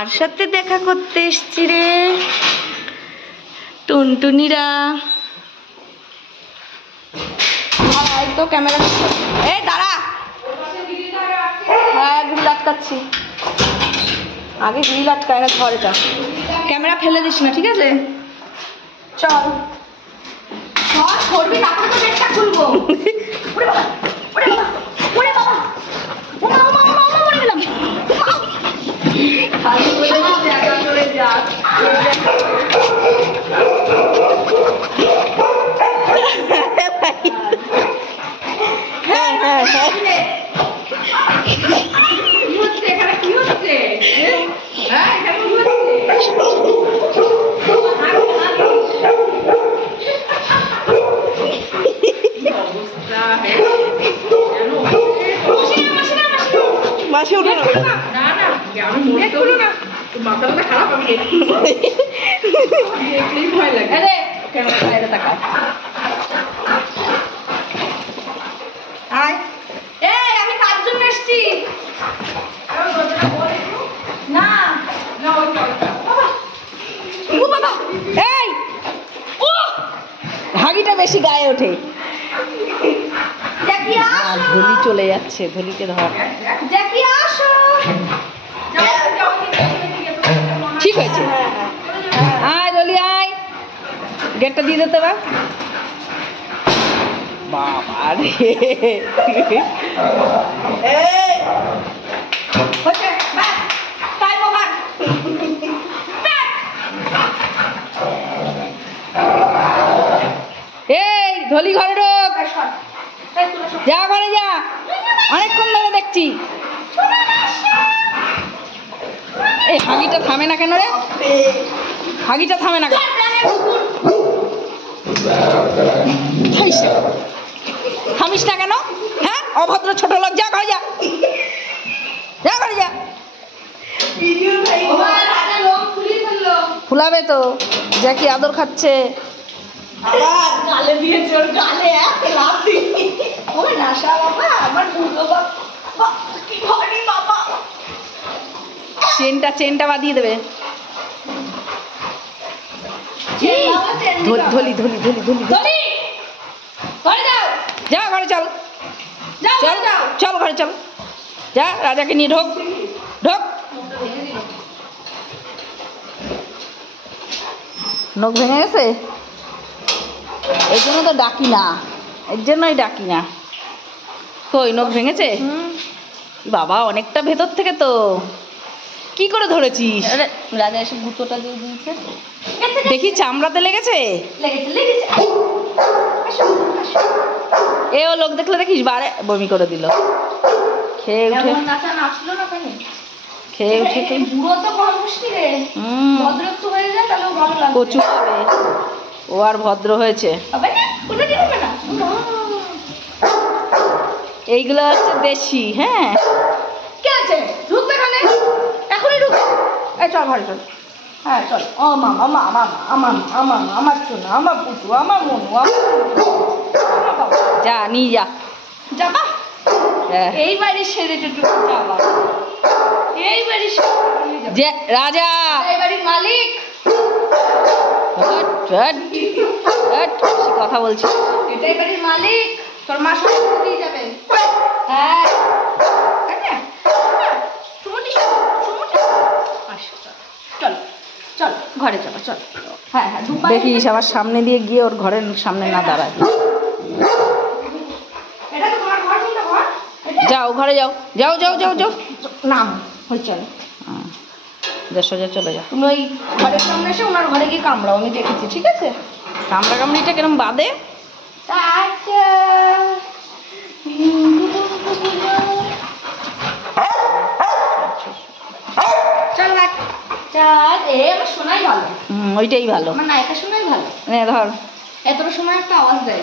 কার সাথে দেখা করতে এসছি রে? টুনটুনিরা। এই তো ক্যামেরা। এই দাঁড়া। হ্যাঁ গ্রিল আটকাচ্ছি। আগে গ্রিল আটকায় না, ঘরে যা। ক্যামেরা ফেলে দিস না, ঠিক আছে? চল ধরবি, তারপরে তো গেটটা খুলবো। ওরে বাবা, ওরে বাবা, ওরে বাবা, ওমা ওমা ওমা ওমা, মরে গেলাম। খালি বলে না জায়গা করে যা। হ্যাঁ হ্যাঁ হ্যাঁ, কি হচ্ছে এখানে? কি হচ্ছে? হ্যাঁ এখানে কি হচ্ছে? মাসে উঠো না, না না আমি মনে করি না, মাথাটা খারাপ। আমি দেখলেই ভয় লাগে। আরে কেন বাইরে তাকা। আয়, এই আমি কার জন্য এসেছি? না না ওই বাবা, ও বাবা, এই ও হাগিটা বেশি গায়ে ওঠে। ধুলি চলে যাচ্ছে, ধুলিকে ধর। ঠিক হয়েছে, আয় ধলি আয়, গেটটা দিয়ে দিতে বা। বাবা রে, এই ধলি ঘরে ঢোক, যা ঘরে যা, অনেকক্ষণ ধরে দেখছি। এই হাগিটা থামে না কেন রে? হাগিটা থামে না কেন? থামিস না কেন? হ্যাঁ অভদ্র ছোট লোক, যা ঘরে যা, যা ঘরে যা। ফুলাবে তো, যা কি আদর খাচ্ছে। গালে দিয়েছে, ওর গালে এক লাফ দিয়ে। ওরে নাশা বাবা, আমার বুড়ো বাবা কি ঘরে বাবা। চেনটা বাঁধিয়ে দেবে। ধলি ধলি ধলি ধলি ধলি, ঘরে যাও, যা ঘরে চল, চল চল ঘরে চল, যা রাজাকে নিয়ে ঢোক ঢোক। নখ ভেঙে গেছে, এই জন্য তো ডাকি না, এর জন্যই ডাকি না। কই নখ ভেঙেছে? বাবা অনেকটা ভেতর থেকে তো, কি করে ধরেছিস? রাজা এসে গুঁতোটা দিয়ে দিয়েছে, দেখি চামড়াতে লেগেছে। এ ও লোক দেখলে দেখিস বারে বমি করে দিল। খেয়ে উঠে খেয়ে উঠে কচু খাবে ও, আর ভদ্র হয়েছে। এইগুলো হচ্ছে দেশি। হ্যাঁ কে আছে? ঢুকবে এখানে, এখনই ঢুকবে। এই চল ঘরে চল। হ্যাঁ চল। ও মামা মামা আমার আমার আমার শোনা, আমার পুটু, আমার মনু, যা নিয়ে যা, যাবা এই বাড়ির সেরে টুটু যাবা, এই বাড়ির যে রাজা, এই বাড়ির মালিক। কথা বলছি, এটাই বাড়ির মালিক। তোর মা সব দিয়ে যাবে। হ্যাঁ চল চল ঘরে চলো চল। হ্যাঁ হ্যাঁ দেখিস আমার সামনে দিয়ে গিয়ে ওর ঘরের সামনে না দাঁড়ায়। যাও ঘরে যাও, যাও যাও যাও যাও, নাম হয়ে চল, যা সোজা চলে যাও। তুমি ওই ঘরের সামনে এসে ওনার ঘরে গিয়ে কামড়াও, আমি দেখেছি। ঠিক আছে? কামড়া কামড়িটা কিরম বাদে। চল চল, এ আমার শোনাই ভালো। ওইটাই ভালো, আমার নায়িকা শোনাই ভালো। ধর এতটা সময় একটা আওয়াজ দেয়।